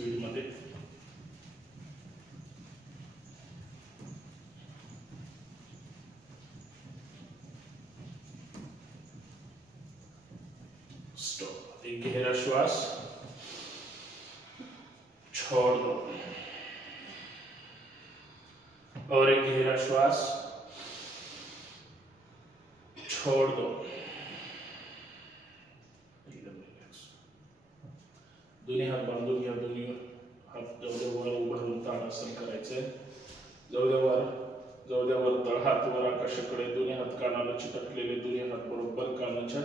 Speed मध्ये stop. एक गहरा श्वास, छोड़ दो और एक गहरा श्वास, छोड़ दो। दोन्ही हात बांधून घ्या, दोन्ही हात जवळवर उभारून ताडासन करायचे। जवळवर तळ हात वर आकाशाकडे, दोन्ही हात कानाला चिटकलेले, दोन्ही हात बरोबर कानाच्या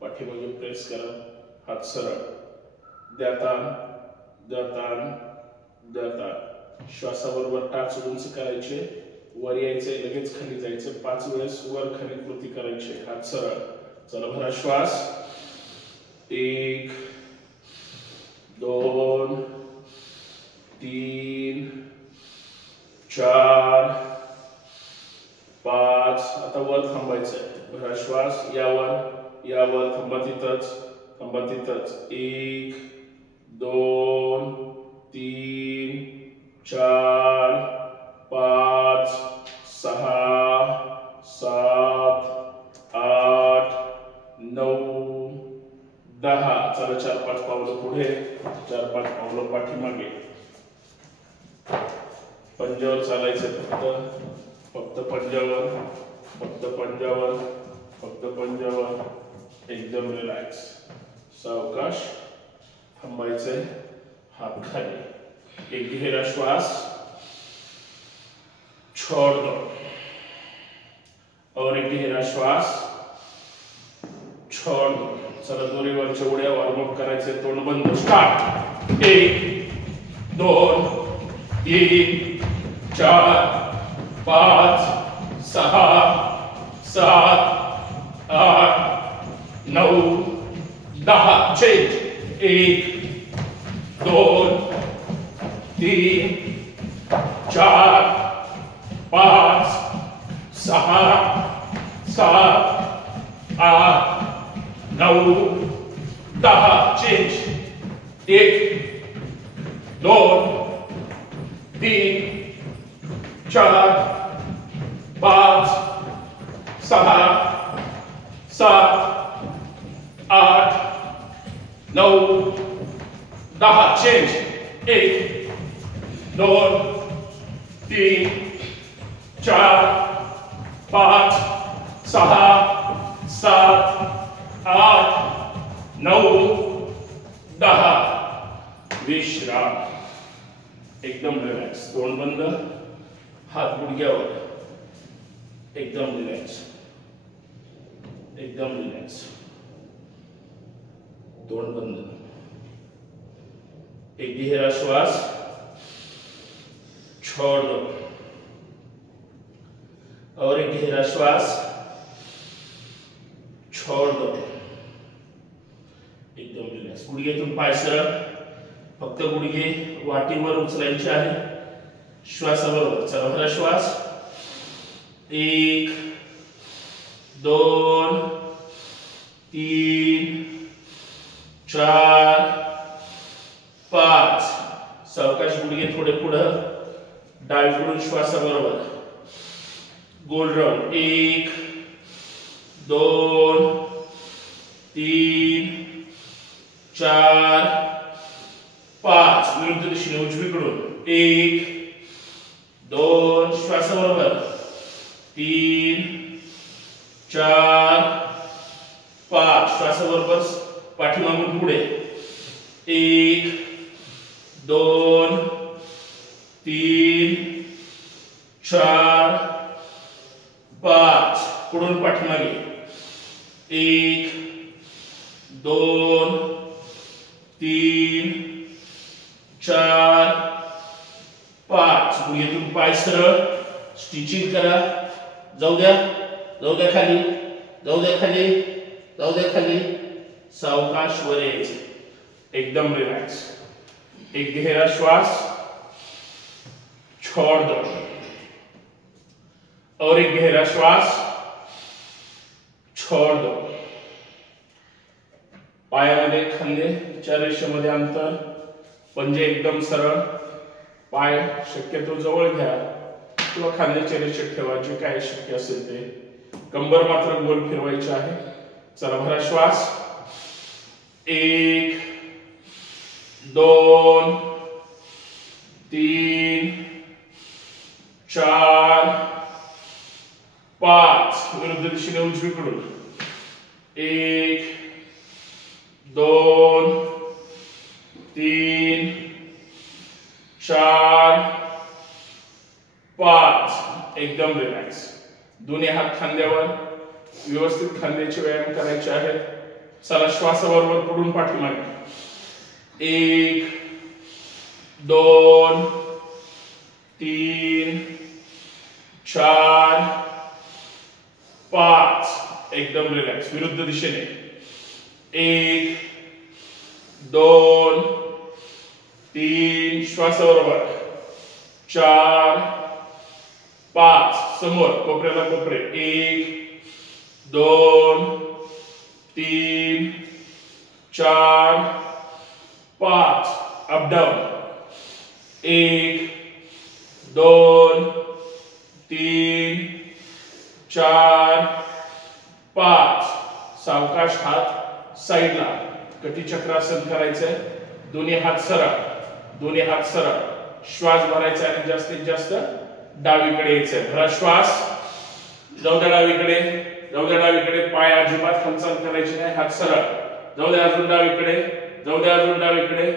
पाठीमागे प्रेस करा। हात सरळ, द्यातान द्यातान द्यातान। श्वासाबरोबर टाच उंच करायचे, वर यायचे, लगेच खाली जायचे। 5 वेळेस वर खाली कृती करायची। हात सरळ, चला भरा श्वास। 1 2 3 4 5। आता वर थांबायचंय, भरा श्वास। यावर थांबा तिथंच 1 2 3 4 5 6 7 8 9 10। चला 4-5 पावलं पुढे, 4-5 पावलं पाठीमागे। पंजावर चालायचं, फक्त पंजावर, फक्त पंजावर, फक्त पंजावर। एकदम रिलॅक्स, सावकाश थांबायचंय। हात खाली, एक गहरा श्वास, छोड़ दो और एक गहरा श्वास, छोड़ दो। चला दोरीवरच्या उड्या वॉर्मअप करायचे। तोंड बंद, स्टार्ट। 1 2 3 4 5 6 7 8 9 10। चेंज। 1 2 3 4 5 6 7 8 9 10। चेंज। 1 2 3 4 5 6 7 8 9 10। चेंज। 1 2 3 4 5 6 7 8 9 10। विश्राम, एकदम रिलॅक्स। तोंड बंद, हात गुडघ्यावर, एकदम रिलॅक्स, एकदम रिलॅक्स। तोंड बंद, एक गहरा श्वास, छोड़ दो और एक गहरा श्वास, छोड़ दो। एकदम रिलॅक्स। गुडघ्यातून पाय सरळ, फक्त गुडघे वाटीवर उचलायचे आहे श्वासाबरोबर। चला भरा श्वास। 1 2 3 4 5। सावकाश गुडघे थोडे पुढं, डावीकडून श्वासाबरोबर गोल राऊंड। 1 2 3 4 5। विरुद्ध दिशेने उजवीकडून 1 2 श्वासाबरोबर 3 4 5। श्वासाबरोबर पाठीमागून पुढे 1 2 3 4 5। पुढून पाठीमागे 1 2 3 4 5। गुडघ्यातून पाय सरळ, स्टिचिंग करा। जाऊ द्या खाली, जाऊ द्या खाली। सावकाश वर यायचे, एकदम रिलॅक्स। एक गहरा श्वास, छोड़ दो और एक गहरा श्वास, छोड़ दो। पायामध्ये खांद्याच्या रेषेमध्ये अंतर, पंजे एकदम सरळ, पाय शक्यतो जवळ घ्या किंवा खांद्याच्या रेषेत ठेवा, जे काय शक्य असेल ते. कंबर मात्र गोल फिरवायची आहे. चला भरा श्वास. 1 2 3 4 5. विरुद्ध दिशेने उजवीकडून 1 2 3 4 5. एकदम रिलॅक्स. दोन्ही हात खांद्यावर, व्यवस्थित खांद्याचे व्यायाम करायचे आहेत. चला श्वासाबरोबर पुढून पाठीमागे. 1 2 3 4 5. एकदम रिलॅक्स. विरुद्ध दिशेने 1 2 3. श्वासाबरोबर 4 5. समोर कोपऱ्याला कोपरे. 1 2 3 4 5. Up down. 1 2 3 4 5. सावकाश हात साईडला. कटी चक्रासन करायचंय. दोन्ही हात सरळ, दोन्ही हात सरळ. श्वास भरायचा आणि जास्तीत जास्त डावीकडे यायचंय. भरा श्वास. जाऊ द्या डावीकडे, जाऊ द्या डावीकडे. पाय अजिबात हालचाल करायची नाही. हात सरळ. जाऊ द्या अजून डावीकडे, जाऊ द्या अजून डावीकडे.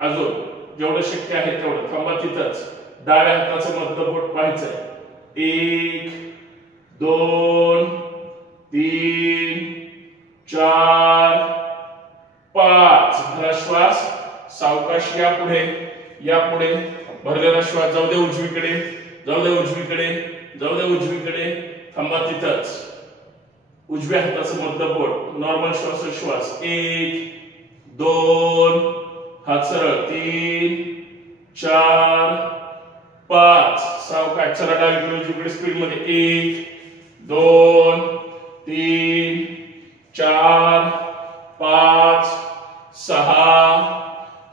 अजून जेवढं शक्य आहे तेवढं. थांबा तिथंच. डाव्या हाताचं मध्यबोट पाहायचंय. 1 2 3 4 5. भरा श्वास. सावकाश या पुढे, या पुढे. भरलेला श्वास. जाऊ दे उजवीकडे, जाऊ दे उजवीकडे, जाऊ दे उजवीकडे. थांबा तिथंच. उजव्या हाताचं मध्यबोट. नॉर्मल श्वास. 1 2 हात सरळ. 3 4 5. सावकाश. चला डावीकडे उजवीकडे स्पीड मध्ये. 1 2 3 4 5 6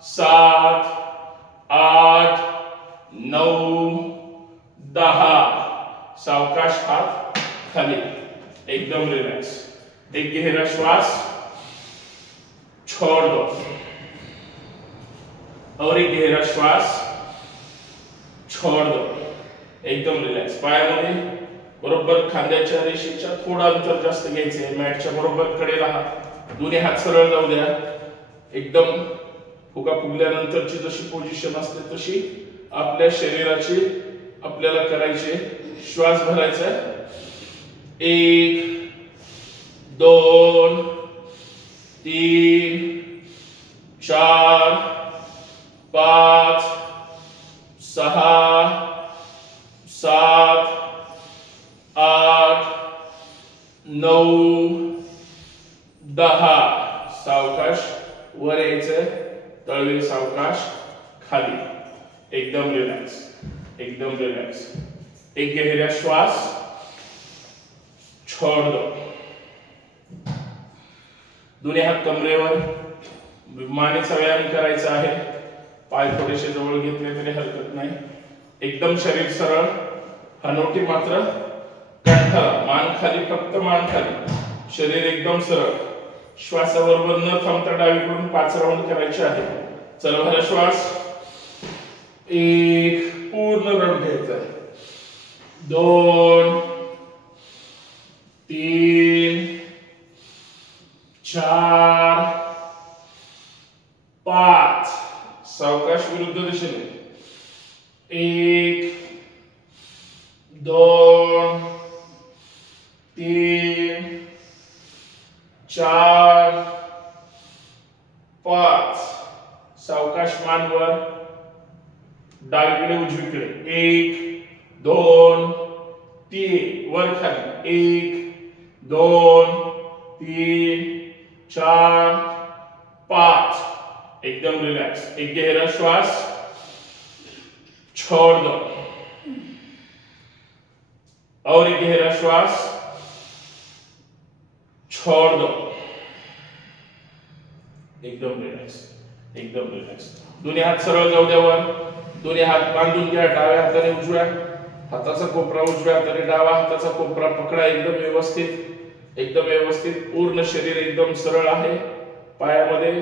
7 8 9 10. सावकाश हात खाली. एकदम रिलॅक्स. एक गहरा श्वास. छोड़ दो. और एक गहरा श्वास. छोड़ दो. एकदम रिलॅक्स. पायामध्ये बरोबर खांद्याच्या रेषेच्या थोडं अंतर जास्त घ्यायचंय. मॅटच्या बरोबर कडे राहा. दोन्ही हात सरळ जाऊ द्या. एकदम फुगा फुगल्यानंतरची जशी पोझिशन असते तशी आपल्या शरीराची आपल्याला करायचे. श्वास भरायचा. 1 2 3 4 5 6 7 8 9 10. सावकाश वर यायचंय. तळवे सावकाश खाली. एकदम रिलॅक्स, एकदम रिलॅक्स. एक गहरा श्वास. छोड़ दो. दोन्ही हात कमरेवर. मानेचा व्यायाम करायचा आहे. पाय थोडेसे जवळ घेतले तरी हरकत नाही. एकदम शरीर सरळ. हनोटी मात्र कंठाला. मान खाली, फक्त मान खाली. शरीर एकदम सरळ. श्वासाबरोबर न थांबता डावीकडून 5 राऊंड करायचे आहे. चला भरा श्वास. 1 पूर्ण राऊंड घ्यायचा. 2 3 4 5. सावकाश विरुद्ध दिशेने. 1 2 3 4 5. सावकाश मानवर. डावीकडे उजवीकडे. 1 2 3. वर खाली. 1 2 3 4 5. एकदम रिलॅक्स. एक गहरा श्वास. छोड़ दो. और एक गहरा श्वास. छोड़ दो. एकदम रिलॅक्स. एकदम रिलॅक्स. दोन्ही हात सरळ जाऊ द्या वर. दोन्ही हात बांधून घ्या. डाव्या हाताने उजव्या हाताचा कोपरा, उजव्या हाताने डावा हाताचा कोपरा पकडा. एकदम व्यवस्थित, एकदम व्यवस्थित. पूर्ण शरीर एकदम सरळ आहे. पायामध्ये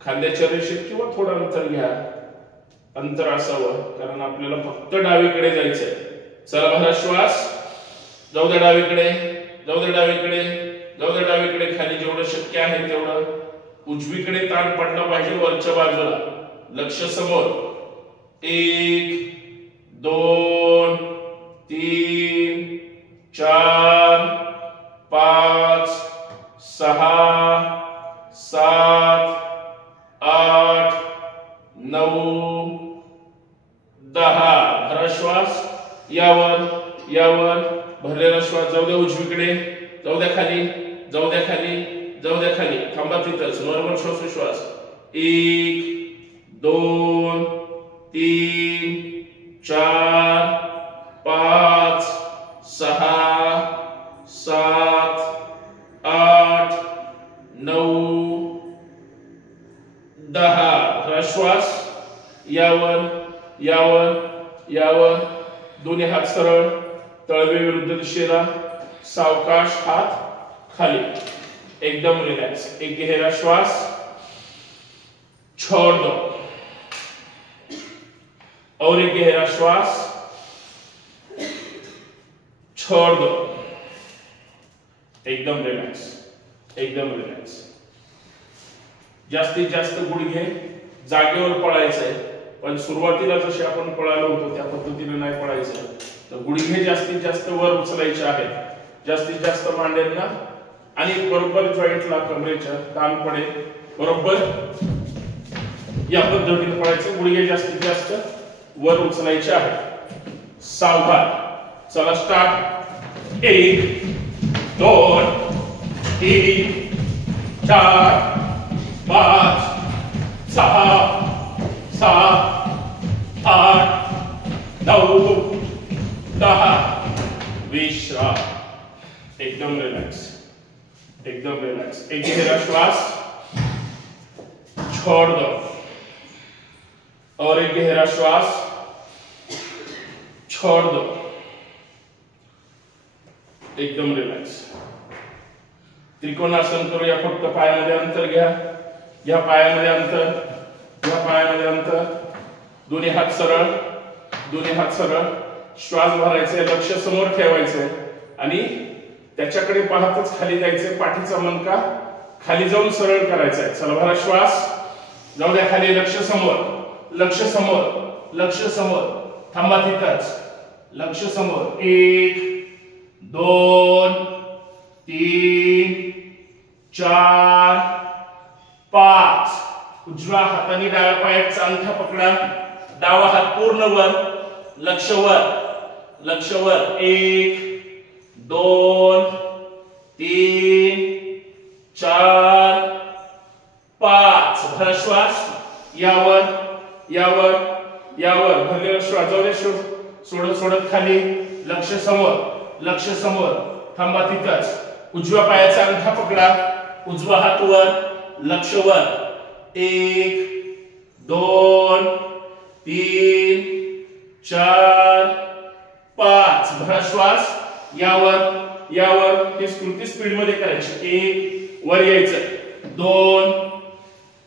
खांद्याच्या रेषेत किंवा थोडं अंतर घ्या. अंतर असावं, कारण आपल्याला फक्त डावीकडे जायचंय. चला भरा श्वास. जाऊ द्या डावीकडे, जाऊ द्या डावीकडे, जाऊ द्या डावीकडे. खाली जेवढं शक्य आहे तेवढं. उजवीकडे ताण पडला पाहिजे वरच्या बाजूला. लक्ष समोर. 1 2 3 4 5 6 7 8 9 10. भरा श्वास. यावर यावर भरलेला श्वास. जाऊ द्या उजवीकडे, जाऊ द्या खाली, जाऊ द्या खाली, जाऊ द्या खाली. थांबा तिथंच. नॉर्मल श्वासोश्वास. 1 2 3 4 5 6 7 8 9 10. श्वास. यावर यावर यावर. दोन्ही हात सरळ, तळवे विरुद्ध दिशेला. सावकाश हात खाली. एकदम रिलॅक्स. एक गहरा श्वास. छोड़ दो. और एक गहरा श्वास. छोड़ दो. एकदम रिलॅक्स, एकदम रिलॅक्स. जास्तीत जास्त गुडघे जागेवर पळायचंय, पण सुरुवातीला जसे आपण पळालो होतो त्या पद्धतीने नाही पळायचं. तर गुडघे जास्तीत जास्त वर उचलायचे आहेत. जास्तीत जास्त मांड्यांना आणि बरोबर जॉईंटला कमरेच्या ताण पडेल. बरोबर या पद्धतीने पळायचं. गुडघे जास्तीत जास्त वर उचलायचे आहेत. सावधान. चला स्टार्ट. 1 2 3 4 5 6 7 8 9 10. विश्राम. एकदम रिलॅक्स, एकदम रिलॅक्स. एक गहरा श्वास. छोड़ दो. और एक गहरा श्वास. छोड़ दो. एकदम रिलॅक्स. त्रिकोणासन करूया. फक्त पायामध्ये अंतर घ्या. या पायामध्ये अंतर, या पायामध्ये अंतर. दोन्ही हात सरळ, दोन्ही हात सरळ. श्वास भरायचे. लक्ष समोर ठेवायचे आणि त्याच्याकडे पाहतच खाली जायचे. पाठीचा मणका खाली जाऊन सरळ करायचा आहे. चला भरा श्वास. जाऊ द्या खाली. लक्ष समोर, लक्ष समोर, लक्ष समोर. थांबा तिथंच. लक्ष समोर. 1 2 3 4 5. उजव्या हाताने डाव्या पायाचा अंगठा पकडा. डावा हात पूर्ण वर. लक्ष वर, लक्ष वर. 1 2 3 4 5. भरा श्वास. यावर यावर यावर. भरलेला श्वास. जाऊ दे. सोडत सोडत खाली. लक्ष समोर, लक्ष समोर. थांबा तिथंच. उजव्या पायाचा अंगठा पकडा. उजवा हात वर. लक्ष वर. 1 2 3 4 5. भरा श्वास. यावर यावर. हे स्फूर्ती स्पीड मध्ये करायची. 1 वर यायचं. 2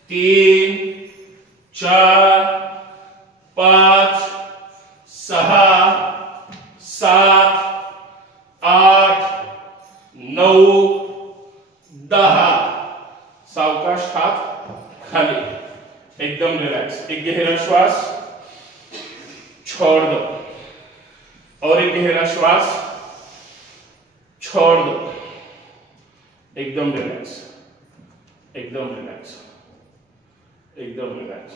3 4 5 6 7 8 9 10. सावकाश हात खाली. एकदम रिलॅक्स. एक गहरा श्वास. छोड़ दो. और एक गहरा श्वास. छोड़ दो. एकदम रिलॅक्स, एकदम रिलॅक्स, एकदम रिलॅक्स.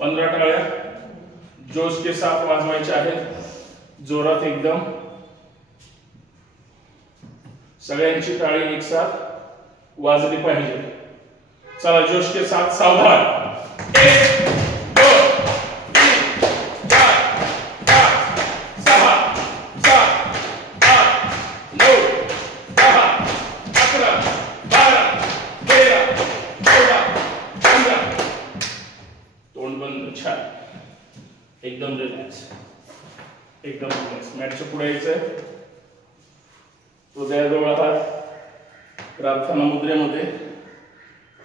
पंधरा टाळ्या जोश के साथ वाजवायच्या आहेत. जोरात एकदम. सगळ्यांची टाळी एक साथ वाजली पाहिजे. चला जोश के साथ. सावधान. 1 2 3 4 5 6 7 8 9 10 11 पुढे यायचंय. हृदयाजवळ आहात. प्रार्थना मुद्रेमध्ये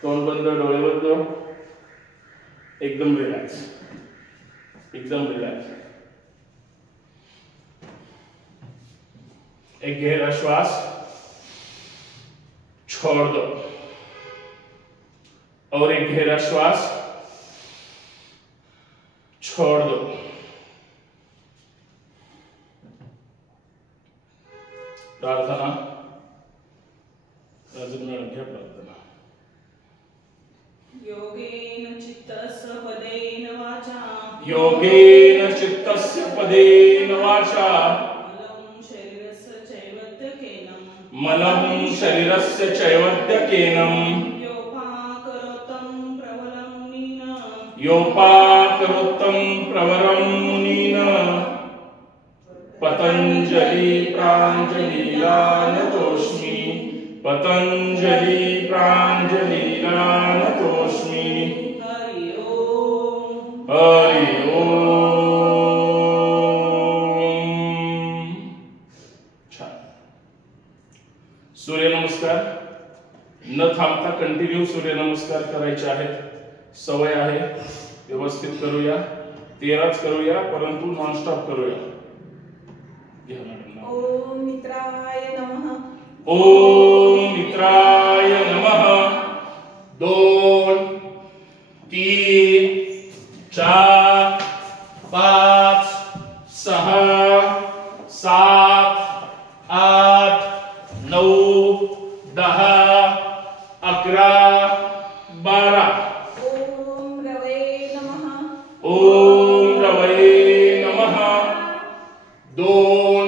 तोंड बंद, डोळे बंद, एकदम रिलॅक्स, एकदम रिलॅक्स. एक गहरा श्वास छोड़ दो और एक गहरा श्वास छोड़ दो. प्रार्थना घ्या. प्रार्थना. योगेन चित्तस्य पदेन वाचा, योगेन चित्तस्य पदेन वाचा, मलं शरीरस्य चैवद्यकेनं, योपाकरोत्तं प्रवरं मुनीन्, पतंजलि प्राञ्जलिरानतोऽस्मि, पतंजलि प्राञ्जलिरानतोऽस्मि. हरि ओम. सूर्यनमस्कार न थांबता कंटिन्यू सूर्यनमस्कार करायचे आहेत. सवय आहे, व्यवस्थित करूया. 13च करूया, परंतु नॉनस्टॉप करूया. ओम मित्राय नमः. ओम मित्राय नमः. 2 3 4 5 6 7 8 9 10 11 12. ओम रवये नमः. ओम रवये नमः. 2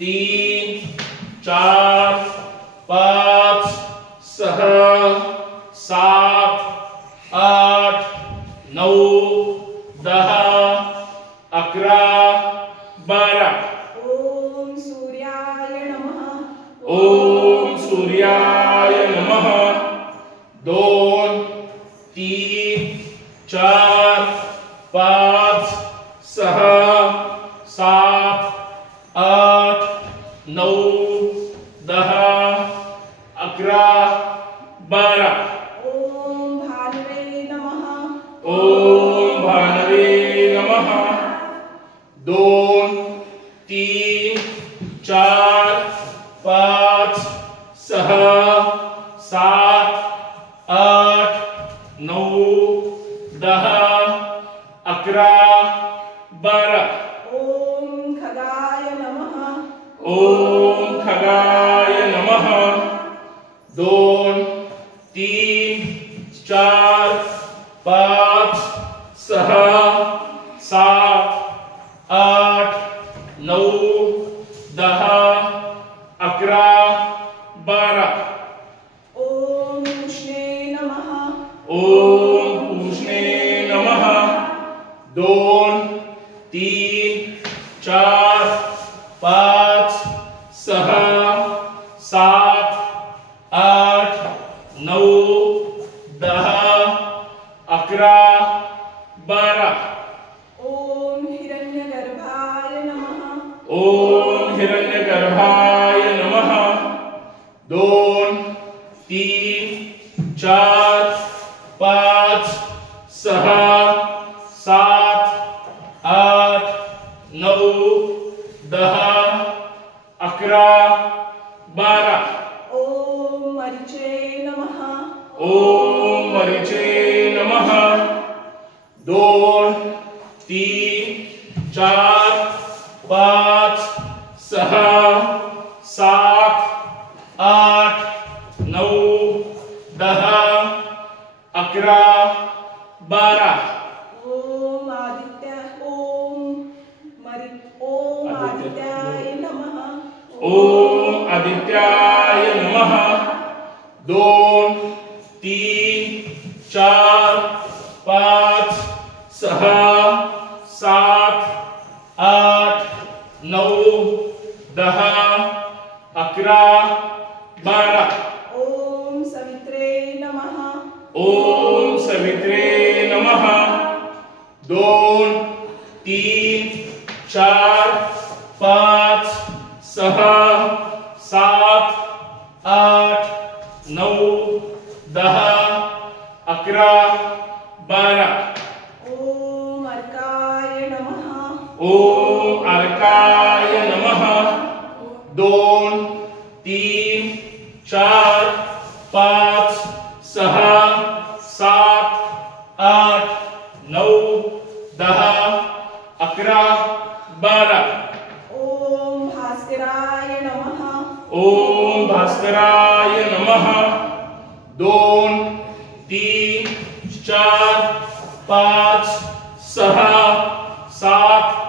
3 4 5 6 7 8 9 10 11 12. ओम सूर्याय नमः. ओम सूर्याय नमः. 2 3 4 5 6 7 8 9 10 11 12. ओम भानवे नमः. ओम भानवे नमः. 2 3 4 5 6 7 8 9 10 11 12. ओम खगाय नमः. ओम खगाय नमः. 2 3 4 5 6 7 8 9 10 11 12. ओम उष्णे नमः. ओम उष्णे नमः. 2 3 4 5 6 7 8 9 10 11 12. ओम हिरण्यगर्भाय नमः. ओम हिरण्यगर्भाय नमः. 2 3 4 5 6 7 8 9 10 11 12. ओम मरीचे नमः. ओम मरीचे नमः. 2 3 4 5 6 7 8 9 10 11 12. ओम आदित्याय नमः. ओम आदित्याय नमः. 2 3 4 5 6 7 8 9 10 11 12. ओम सवित्रे नमः. ओम सवित्रे नमः. 2 3 4 5 6 7 8 9 10 11 12 ओम अर्काय नमः ओम अर्काय नमः 2 3 4 5 6 7 8 9 10 11 12 ओम भास्कराय नमः ओम भास्कराय नमः 2 3 4 5 6 7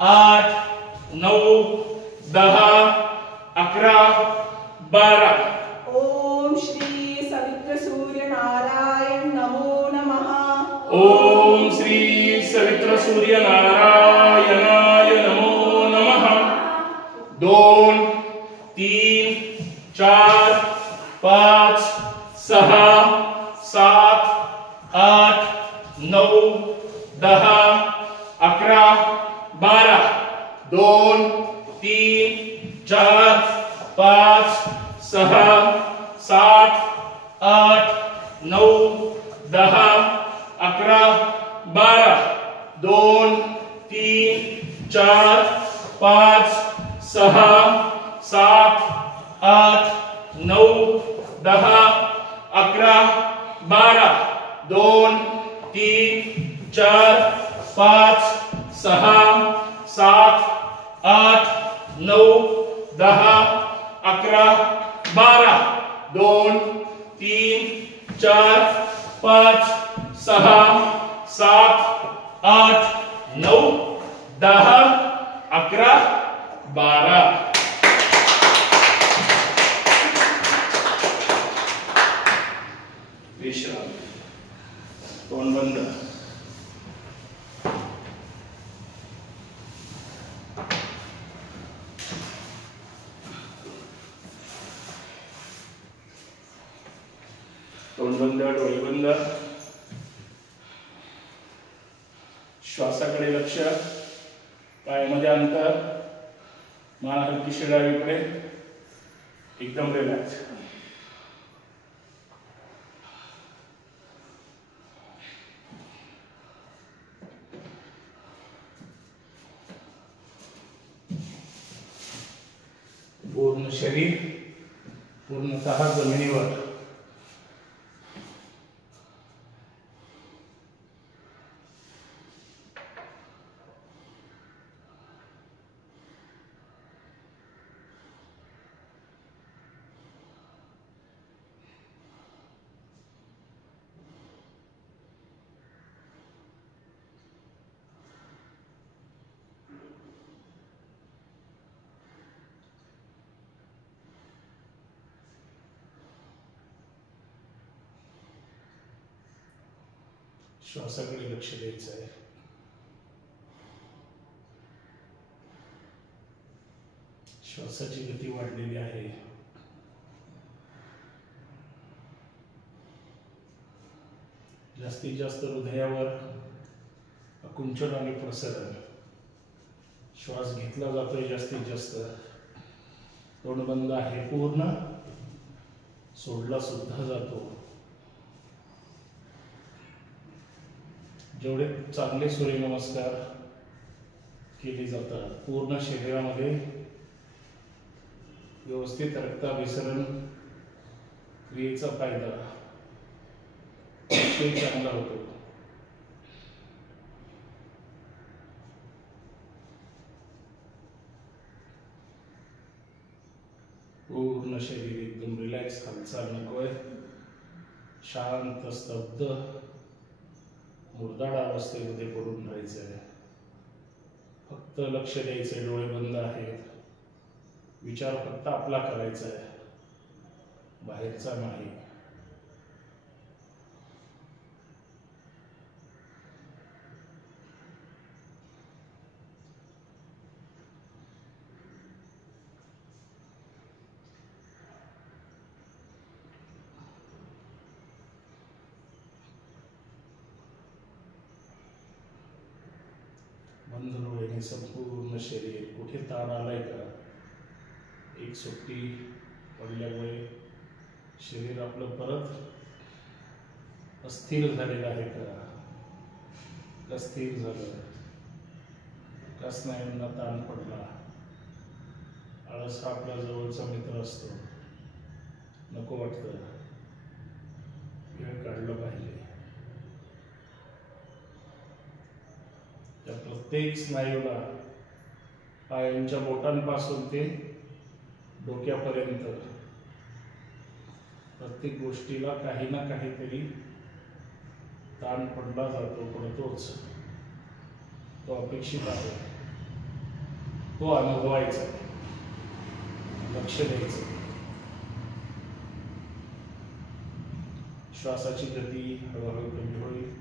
8 9 10 11 12 ओम श्री सवित्र सूर्य नारायण नमो नमः ओम श्री सवित्र सूर्य नारायणाय नमो नमः 2 3 4 5 6 7 8 9 10 11 12 2 3 4 5 6 7 8 9 10 11 12 2 3 4 5 6 7 8 9 10 11 12 2 3 4 5 6 7 8 9 10 11 12 2 3 4 5 6 7 8 9 10 11 12 विश्राम तोंड बंद तोंड बंद डोळे बंद श्वासाकडे लक्ष पायामध्ये अंतर मान हलकीशी डावीकडे एकदम रिलॅक्स पूर्ण शरीर पूर्णतः जमिनीवर श्वासाकडे लक्ष द्यायचं आहे श्वासाची गती वाढलेली आहे जास्तीत जास्त हृदयावर आकुंचन आणि प्रसरण श्वास घेतला जातोय जास्तीत जास्त तोंड बंद आहे पूर्ण सोडला सुद्धा जातो जेवढे चांगले सूर्यनमस्कार केले जातात पूर्ण शरीरामध्ये व्यवस्थित रक्ताभिसरण क्रियेचा फायदा अतिशय चांगला होतो पूर्ण शरीर एकदम रिलॅक्स हालचाल नकोय शांत स्तब्ध मुरदाड अवस्थेमध्ये पडून राहायचंय फक्त लक्ष द्यायचंय डोळे बंद आहेत विचार फक्त आपला करायचा आहे बाहेरचा नाही बंद डोळ्याने संपूर्ण शरीर कुठे ताण आलाय का एक सुट्टी पडल्यामुळे शरीर आपलं परत अस्थिर झालेलं आहे का स्थिर झालं का स्नायूंना ताण पडला? आळस हा आपला जवळचा मित्र असतो. नको वाटतं, वेळ काढलं पाहिजे. त्या प्रत्येक स्नायूला पायांच्या बोटांपासून ते डोक्यापर्यंत प्रत्येक गोष्टीला काही ना काहीतरी ताण पडला जातो, पडतोच. तो अपेक्षित आहे, तो अनुभवायचा, लक्ष द्यायचं. श्वासाची गती हळूहळू कमी होईल.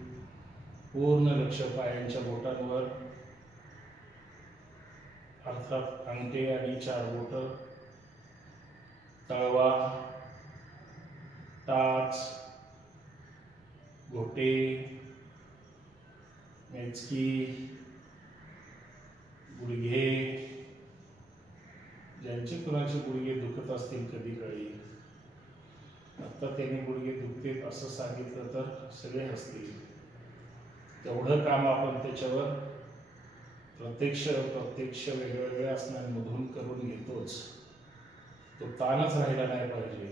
पूर्ण लक्ष पायांच्या बोटांवर, अर्थात अंगठे आणि 4 बोट, तळवा, टाच, घोटे, मेचकी, गुडघे. ज्यांचे कुणाचे गुडघे दुखत असतील कधी काळी, आता त्यांनी गुडघे दुखतेत असं सांगितलं तर सगळे हसतील. तेवढं काम आपण त्याच्यावर प्रत्यक्ष वेगवेगळ्या आसनांमधून करून घेतोच. तो ताणच राहिला नाही पाहिजे.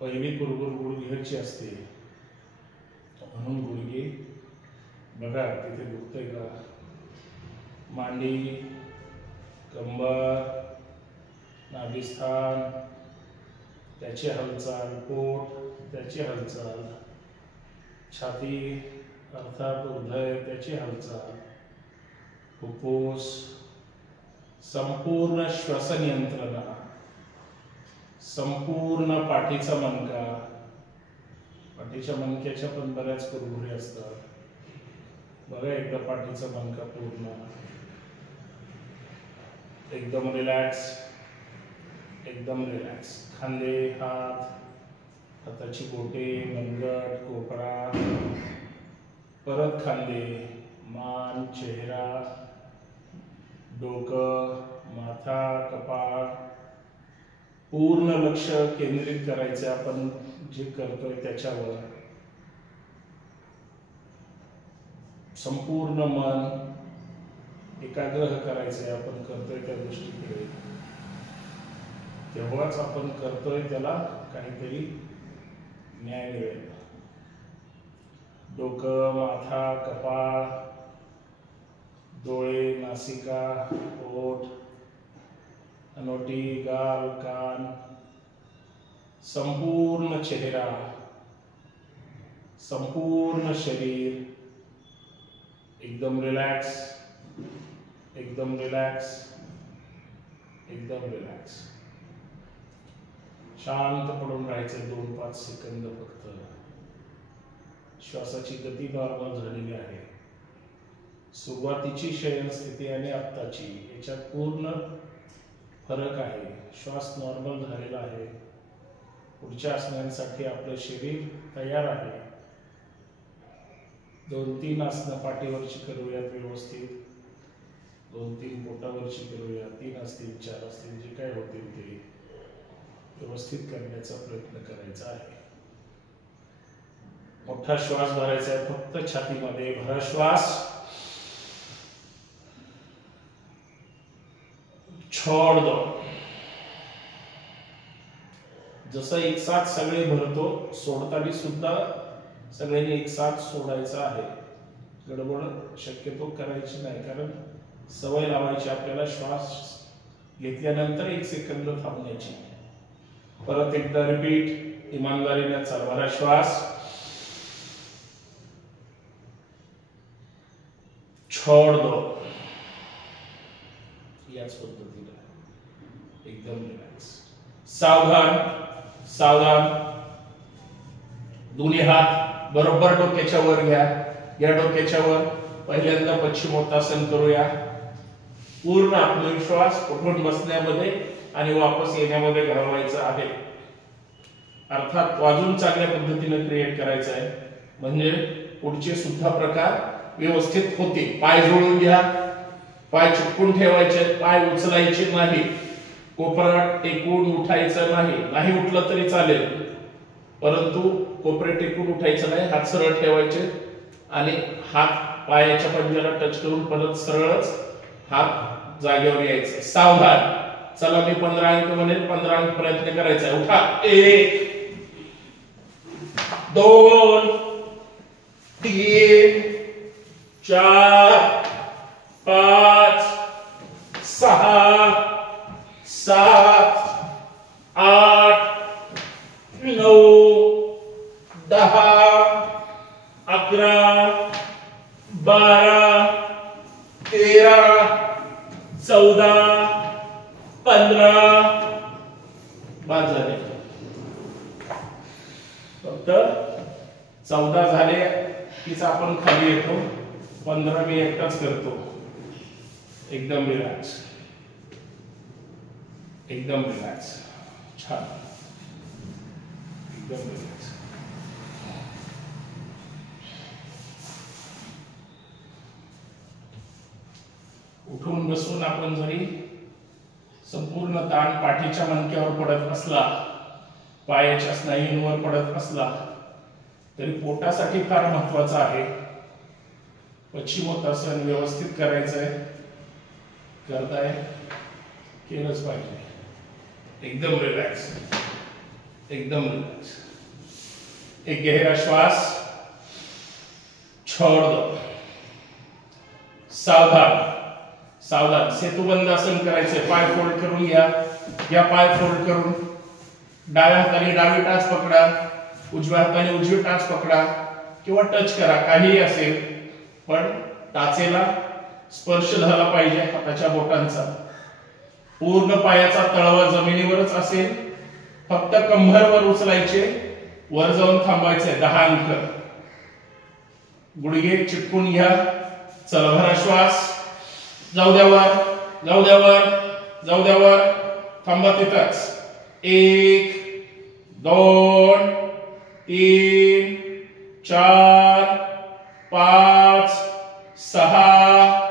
पहिली कुरबुर गुडघ्याची असते, म्हणून गुडघे बघा तिथे दुखतंय का? मांडी, कंबर, नाभिस्थान त्याची हालचाल, पोट त्याची हालचाल, छाती अर्थात हृदय त्याची हालचाल, फुफ्फुस, संपूर्ण श्वासन यंत्रणा, संपूर्ण पाठीचा मणका. पाठीच्या मणक्याच्या पण बऱ्याच कुरबुरी असतात. बघा एकदा पाठीचा मणका पूर्ण एकदम रिलॅक्स, एकदम रिलॅक्स. खांदे, हात, हाताची बोटे, मनगट, कोपरा, परत खांदे, मान, चेहरा, डोकं, माथा, कपाळ. पूर्ण लक्ष केंद्रित करायचं आपण जे करतोय त्याच्यावर. संपूर्ण मन एकाग्र करायचंय आपण करतोय त्या गोष्टीकडे. तेव्हाच आपण करतोय त्याला काहीतरी न्याय मिळेल. डोकं, माथा, कपाळ, डोळे, नासिका, ओठ, हनोटी, गाल, कान, संपूर्ण चेहरा, संपूर्ण शरीर एकदम रिलॅक्स, एकदम रिलॅक्स, एकदम रिलॅक्स. शांत पडून राहायचं 2-5 सेकंद फक्त. श्वासाची गती नॉर्मल झालेली आहे. सुरुवातीची शयन स्थिती आणि आत्ताची याच्यात पूर्ण फरक आहे. श्वास नॉर्मल झालेला आहे. पुढच्या आसनांसाठी आपलं शरीर तयार आहे. 2-3 आसनं पाठीवरची करूयात व्यवस्थित. 2-3 पोटावरची करूया. 3 असतील, 4 असतील, जे काय होतील ते व्यवस्थित करण्याचा प्रयत्न करायचा आहे. मोठा श्वास भरायचा आहे फक्त छातीमध्ये. भरा श्वास, छोड़ दो. जसं एक साथ सगळे भरतो, सोडताना सुद्धा सगळ्यांनी एक साथ सोडायचं आहे. गडबड शक्यतो करायची नाही, कारण सवय लावायची आपल्याला श्वास घेतल्यानंतर 1 सेकंद थांबण्याची. परत एकदा रिपीट, इमानदारीने चाल. भरा श्वास, छोड़ दो. याच पद्धतीने एकदम रिलॅक्स. सावधान, सावधान. दोन्ही हात बरोबर डोक्याच्या वर घ्या. या डोक्याच्या वर पहिल्यांदा पश्चिमोत्तासन करूया. पूर्ण आत्मविश्वास उठून बसण्यामध्ये आणि वापस येण्यामध्ये घालवायचा आहे. अर्थात वाजून चांगल्या पद्धतीने क्रिएट करायचं आहे, म्हणजे पुढचे सुद्धा प्रकार व्यवस्थित होते. पाय जोडून घ्या, पाय चिटकून ठेवायचे, पाय उचलायचे नाही, कोपरा टेकून उठायचं नाही, नाही उठलं तरी चालेल परंतु कोपरे टेकून उठायचं नाही, हात सरळ ठेवायचे आणि हात पायाच्या पंजाला टच करून परत सरळच हात जागेवर यायचे. सावधान. चला मी 15 अंक म्हणेल, 15 अंक प्रयत्न करायचा. उठा. 1 2 3 4 5 6 7 8 9 10 11 12 13 14 15 बाद झाले. फक्त 14 झाले कीच आपण खाली येतो. 15 मी एकटाच करतो. एकदम रिलॅक्स, एकदम रिलॅक्स. छान, एकदम रिलॅक्स. उठून बसून आपण जरी संपूर्ण ताण पाठीच्या मणक्यावर पडत असला, पायाच्या स्नायूंवर पडत असला तरी पोटासाठी फार महत्वाचं आहे. पश्चिमोत्तासन व्यवस्थित करायचंय. करताय, केलंच पाहिजे. एकदम रिलॅक्स, एकदम रिलॅक्स. एक गहरा श्वास छोड़ दो. सावधान, सावधान. सेतुबंद आसन करायचे. पाय फोल्ड करून घ्या. या पाय फोल्ड करून डाव्या हाताने डावी टाच पकडा, उजव्या हाताने उजवी टाच पकडा किंवा टच करा, काहीही असेल पण टाचेला स्पर्श झाला पाहिजे हाताच्या बोटांचा. पूर्ण पायाचा तळवा जमिनीवरच असेल. फक्त कंबरवर उचलायचे, वर जाऊन थांबायचे. 10 अंक. गुडघे चिटकून घ्या. चला, भरा श्वास. जाऊ द्या वर, जाऊ द्या वर, जाऊ द्या वर. थांबा तिथंच. 1 2 3 4 5 6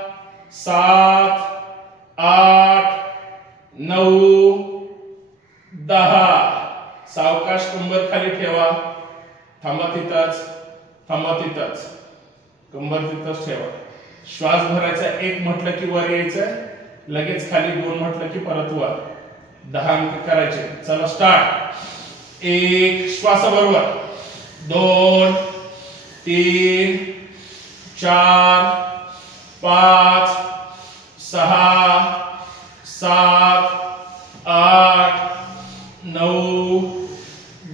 7 8 9 10. सावकाश कंबर खाली ठेवा. थांबा तिथंच, थांबा तिथंच. कंबर तिथंच ठेवा. श्वास भरायचा. 1 म्हटलं की वर यायचं, लगेच खाली. 2 म्हटलं की परत वर. 10 अंक करायचे. चला, स्टार्ट. 1 श्वासाबरोबर. 2 3 4 5 6 7 8 9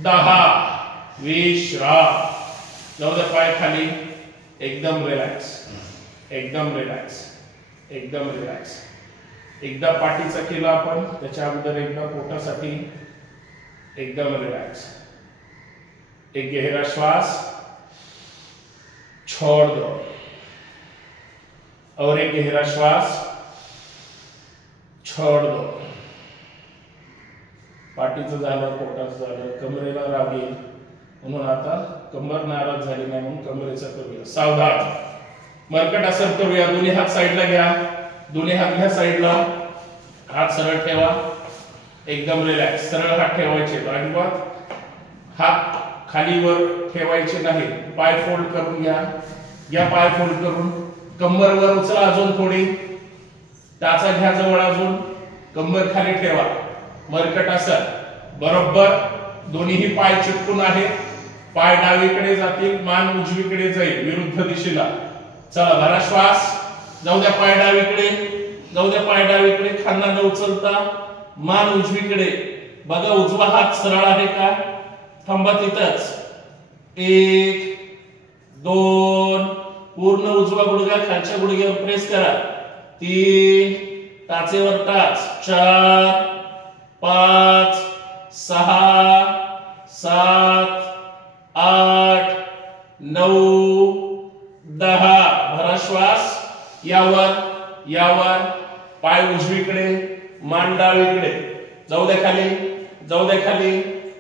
10. विश्राम. जाऊ द्या पाय खाली. एकदम रिलॅक्स, एकदम रिलॅक्स, एकदम रिलॅक्स. एकदा पाठीचा केला आपण, त्याच्या अगोदर एकदा पोटासाठी. एकदम रिलॅक्स. एक गहरा श्वास छोड़ दो और एक गहरा श्वास छोड़ दो. पाठीचं झालं, पोटाचं झालं, कमरेला राग येईल म्हणून आता कंबर नाराज झाली नाही म्हणून कमरेचं करूया. सावधान. मरकट आसन करूया. दोन्ही हात साईडला घ्या. दोन्ही हात घ्या साईडला. हात सरळ ठेवा. एकदम रिलॅक्स. सरळ हात ठेवायचे. अजिबात हात खाली वर ठेवायचे नाही. पाय फोल्ड करून घ्या. घ्या पाय फोल्ड करून. कंबर वर उचला अजून थोडी. टाचा घ्या जवळ अजून. कंबर खाली ठेवा. मरकट आसन. बरोबर दोन्हीही पाय चिटकून आहेत. पाय डावीकडे जातील, मान उजवीकडे जाईल, विरुद्ध दिशेला. चला, भरा श्वास. जाऊ द्या पाय डावीकडे, जाऊ द्या पाय डावीकडे. खांदा न उचलता मान उजवीकडे. बघा उजवा हात सरळ आहे का. थांबा तिथंच. 1 2 पूर्ण उजवा गुडघा खालच्या गुडघ्यावर प्रेस करा. 3 टाचेवर टाच. 4 5 6 7 8 9 10. भरा श्वास. यावर, यावर. पाय उजवीकडे, मान डावीकडे. जाऊ द्या खाली, जाऊ द्या खाली.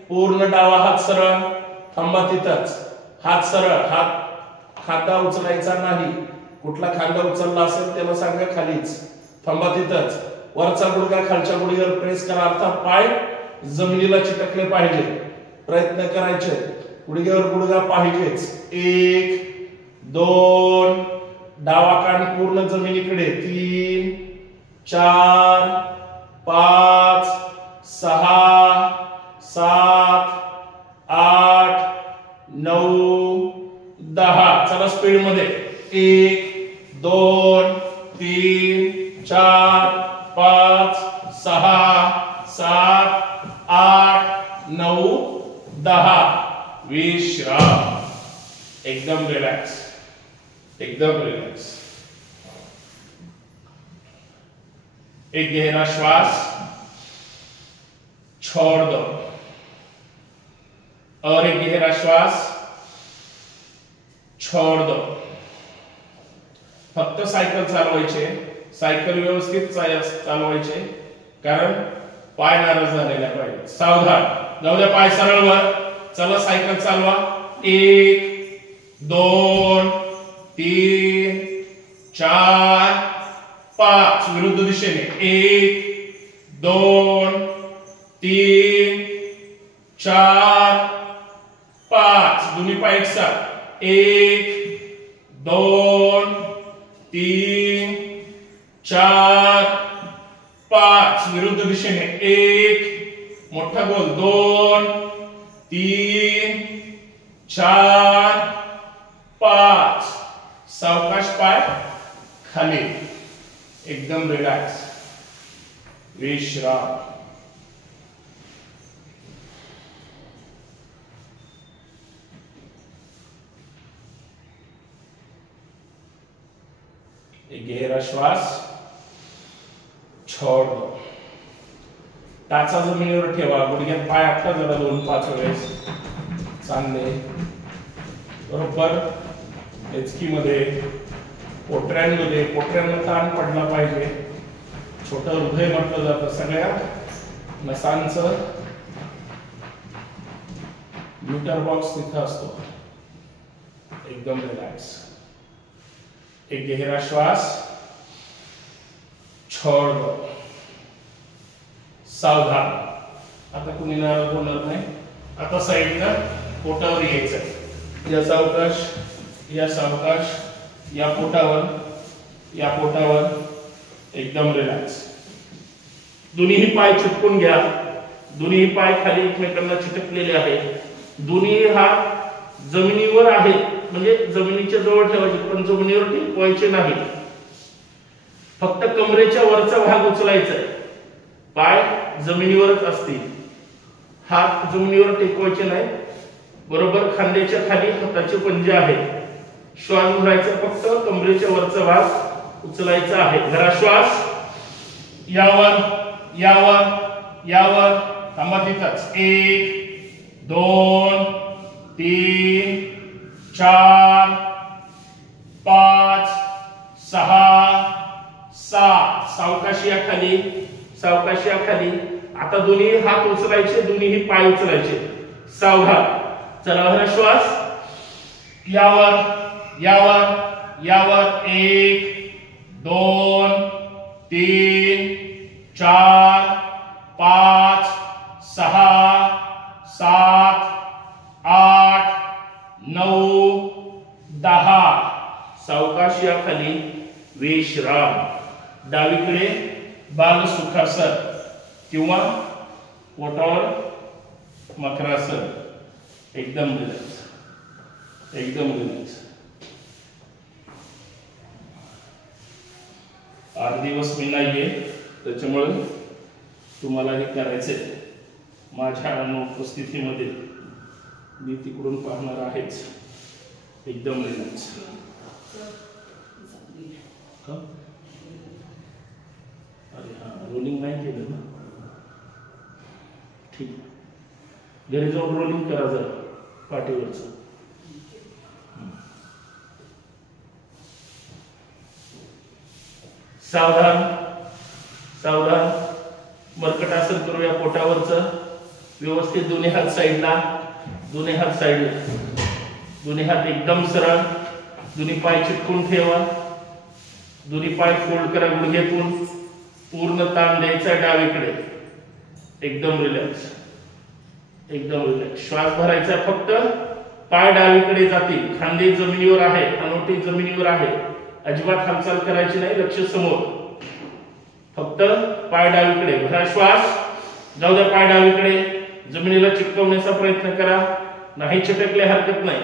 पूर्ण डावा हात सरळ. थांबा तिथंच. हात सरळ. हात खांदा उचलायचा नाही. कुठला खांदा उचलला असेल त्याला सांगा खालीच थांबा तिथंच. वरचा गुडघा खालच्या गुडघ्यावर प्रेस करा, अर्थात पाय जमिनीला चिटकले पाहिजे. प्रयत्न करायचे, गुडघ्यावर गुडघा पाहिजेच. 1 2, डावा कान पूर्ण जमिनीकडे. 3 4 5 6 7 8 9 10. चला स्पीड मध्ये. 1 2 3 4 5 6 7 8 9 10. विश्राम. एकदम रिलॅक्स, एकदम रिलॅक्स. एक गहरा श्वास छोड़ दो और एक गहरा श्वास छोड़ दो. फक्त सायकल चालवायचे, सायकल व्यवस्थित चालवायचे, कारण पाय नाराज झालेला पाहिजे. सावधान. जाऊ द्या पाय सरळ वर. चला सायकल चालवा. 1 2 3 4 5. विरुद्ध दिशेने. 1 2 3 4 5. दोन्ही पाय एकसाथ. 1 2 3 4 5. विरुद्ध दिशेने. 1 मोठा गोल. 2 3 4 5. सावकाश पाय खाली. एकदम रिलॅक्स. विश्राम. एक गहरा श्वास छोड़ दो. टाचा जमिनीवर ठेवा. गुडघ्यात पाय आपटा जरा 2-5 वेळेस. चांगले बरोबर हेचकीमध्ये, पोटऱ्यांमध्ये. पोटऱ्यांना ताण पडला पाहिजे. छोटं हृदय म्हटलं जातं. सगळ्या नसांचं मीटर बॉक्स तिथं असतो. एकदम रिलॅक्स. एक गहरा श्वास छोड़ दो. सावधान. आता कुणी नाराज होणार नाही. आता साईडला पोटावर यायचं. या सावकाश, या सावकाश, या पोटावर, या पोटावर. एकदम रिलॅक्स. दोन्ही पाय चिटकून घ्या. दोन्ही पाय खाली एकमेकांना चिटकलेले आहेत. दोन्ही हात जमिनीवर आहेत, म्हणजे जमिनीच्या जवळ ठेवायचे, पण जमिनीवर टेकवायचे नाही. फक्त कमरेच्या वरचा भाग उचलायचा. पाय जमिनीवरच असतील. हात जमिनीवर टेकवायचे नाही. बरोबर खांद्याच्या खाली हाताचे पंजे आहेत. श्वास घ्यायचा, फक्त कमरेच्या वरचा भाग उचलायचा आहे. जरा श्वास यावर यावर यावर. थांबा तिथंच. 1 2 3 4 5 6 7. सावकाशी या खाली, सावकाशी या खाली. आता दोन्ही हात उचलायचे, दोन्ही पाय उचलायचे. सावधान. चला जरा श्वास यावर यावर यावर. 1 2 3 4 5 6 7 8 9 10. सावकाश या खाली. विश्राम. डावीकडे बाल सुखासन किंवा पोटावर मकरासन. एकदम रिलॅक्स, एकदम रिलॅक्स. 8 दिवस मी नाहीये, त्याच्यामुळे तुम्हाला हे करायचे. माझ्या अनुपस्थितीमध्ये मी तिकडून पाहणार आहेच. एकदम रिलॅक्स. अरे हा, रोलिंग नाही केलं ना. ठीक आहे. घरी जाऊन रोलिंग करा जरा पाठीवरचं. सावधान सावधान. मरकटासन करूया पोटावरचं. व्यवस्थित दोन्ही हात साईडला, दोन्ही हात साईडला, दोन्ही हात एकदम सरळ. दोन्ही पाय चिटकून ठेवा. दोन्ही पाय फोल्ड करा गुडघ्यातून, पूर्ण ताण द्यायचा डावीकडे, एकदम रिलॅक्स, एकदम रिलॅक्स. श्वास भरायचा, फक्त पाय डावीकडे जातील, खांदे जमिनीवर आहे, हनवटी जमिनीवर आहे, अजिबात हालचाल करायची नाही, लक्ष समोर, फक्त पाय डावीकडे. भरा श्वास, जाऊ द्या पाय डावीकडे, जमिनीला चिकटवण्याचा प्रयत्न करा, नाही चिटकले हरकत नाही,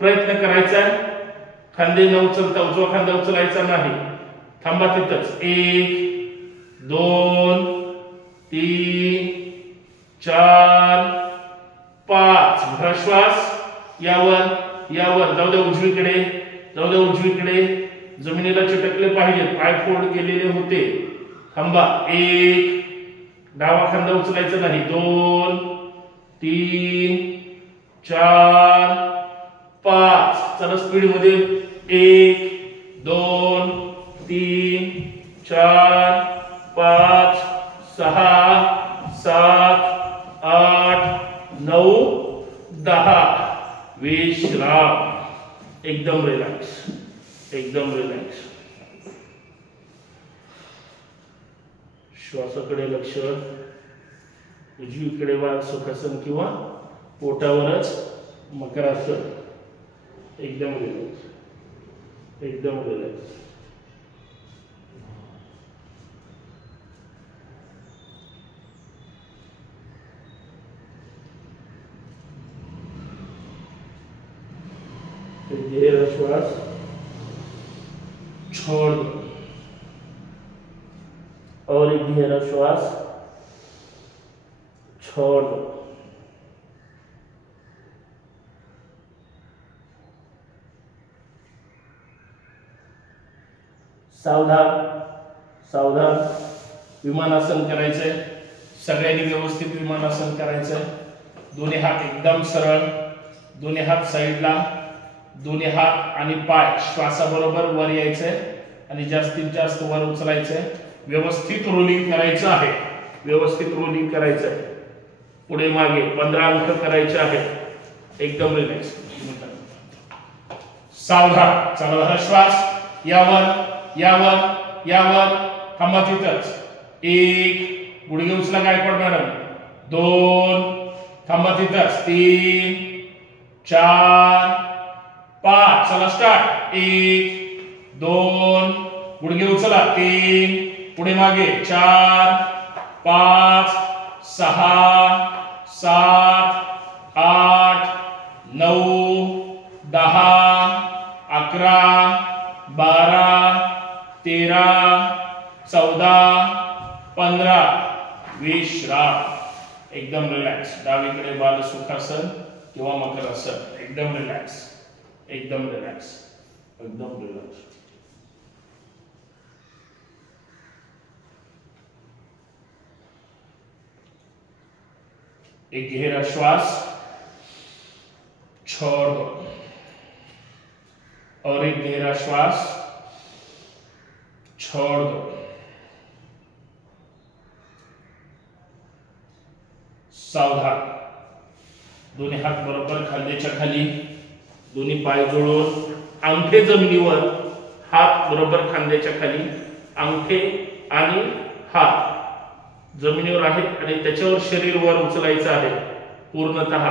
प्रयत्न करायचा. खांदे न उचलता उजवा खांदा उचलायचा नाही, थांबा तिथंच. 1 2 3 4 5. भरा श्वास, यावर यावर, जाऊ द्या उजवीकडे, जाऊ द्या उजवीकडे, जमिनीला चिटकले पाहिजे, पाय फोल्ड केलेले होते, थांबा. 1 डावा खांदा उचलायचा नाही, 2 3 4 5. चला स्पीड मध्ये, 1 2 3 4 5 6 7 8 9 10. विश्राम, एकदम रिलॅक्स, एकदम रिलॅक्स. श्वासाकडे लक्ष, उजवीकडे वा सुखासन किंवा पोटावरच मकरासन, एकदम रिलॅक्स, एकदम रिलॅक्स. गहरा श्वास छोड़ दो और एक गहरा श्वास छोड़ दो. सावधान सावधान. विमानासन करायचंय, सगळ्यांनी व्यवस्थित विमानासन करायचंय. दोन्ही हात एकदम सरळ, दोन्ही हात साईडला, दोन्ही हात आणि पाय श्वासाबरोबर वर यायचंय आणि जास्तीत जास्त वर उचलायचंय. व्यवस्थित रोलिंग करायचं आहे, व्यवस्थित रोलिंग करायचंय, पुढे मागे 15 अंक करायचे आहेत, एकदम रिलॅक्स. सावधान. चला श्वास, यावर यावर यावर, थांबा तिथंच. 1 गुडघे उचला गायकवाड मॅडम, 2 थांबा तिथंच, 3 4 5. चला स्टार्ट. 1 2 गुडघे उचला, 3 पुढे मागे, 4 5 6 7 8 9 10 11 12 13 14 15. विश्राम, एकदम रिलॅक्स. डावीकडे बाल सुखासन किंवा मकरासन, एकदम रिलॅक्स, एकदम रिलॅक्स, एकदम रिलॅक्स. एक गहरा श्वास छोड़ दो और एक गहरा श्वास छोड़ दो. सावधान. दोन्ही हात बरोबर खांद्याच्या खाली, दोन्ही पाय जोडून, अंगठे जमिनीवर, हात बरोबर खांद्याच्या खाली, अंगठे आणि हात जमिनीवर आहेत आणि त्याच्यावर शरीर वर उचलायचं आहे. पूर्णतः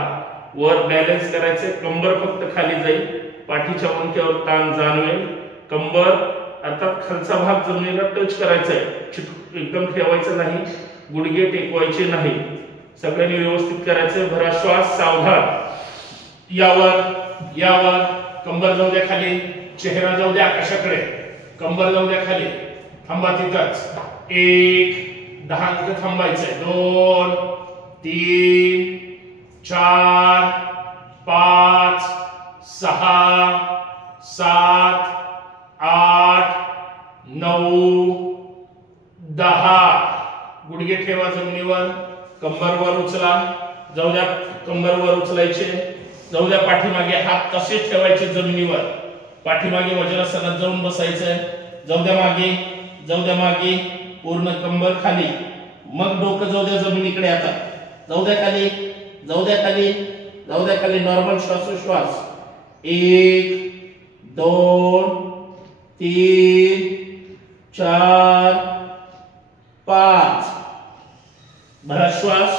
वर बॅलन्स करायचे. कंबर फक्त खाली जाईल, पाठीच्या मणक्यावर ताण जाणवेल. कंबर अर्थात खालचा भाग जमिनीला टच करायचा आहे, एकदम ठेवायचं नाही, गुडघे टेकवायचे नाही. सगळ्यांनी व्यवस्थित करायचं. भरा श्वास, सावधान. यावर यावर, कंबर जाऊ द्या खाली, चेहरा जाऊ द्या आकाशाकडे, कंबर जाऊ द्या खाली, थांबा तिथंच. 1 10 अंक थांबायचंय. 2 3 4 5 6 7 8 9 10. गुडघे ठेवा जमिनीवर, कंबरवर उचला, जाऊ द्या कंबरवर उचलायचे, जाऊ द्या पाठीमागे हात तसेच ठेवायचे जमिनीवर, पाठीमागे वज्रासनात जाऊन बसायचंय. जाऊ द्या मागे, जाऊ द्या मागे, पूर्ण कंबर खाली, मग डोकं जाऊ द्या जमिनीकडे. आता जाऊ द्या खाली, जाऊ द्या खाली, जाऊ द्या खाली. नॉर्मल श्वासोश्वास. 1 2 3 4 5 भरा श्वास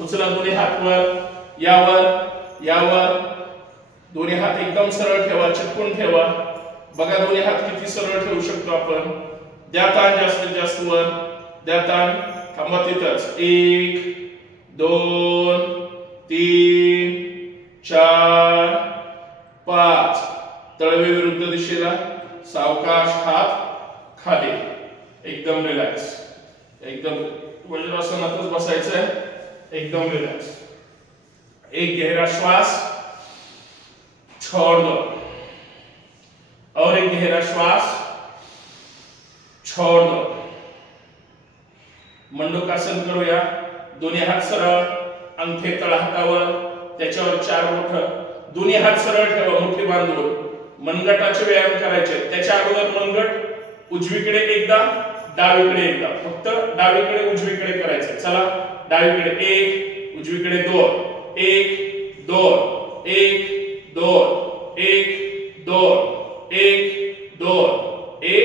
उचला दोन्ही हात वर यावर दोन्ही हात एकदम सरळ ठेवा चिटकून ठेवा बघा दोन्ही हात किती सरळ ठेवू शकतो आपण द्या ताण जास्तीत जास्त वर द्या ताण थांबा तिथंच 1 2 3 4 5 तळवे विरुद्ध दिशेला सावकाश हात खाली एकदम रिलॅक्स एकदम वज्रासनातच बसायचं है एकदम रिलैक्स एक गहरा श्वास छोड़ दो और एक गहरा श्वास छोड़ दो मंडूकासन करूया दोन्ही हात सरळ अंगठे तळहातावर त्याच्यावर 4 बोट दोन्ही हात सरळ ठेवा मुठी बांधून मनगटाचे व्यायाम करायचे त्याच्या अगोदर मनगट उजवीकडे एकदा डावीकडे एकदा फक्त डावीकडे उजवीकडे करायचं चला डावीकडे 1 उजवीकडे 2 1 2 1 2 1 2 1 2 1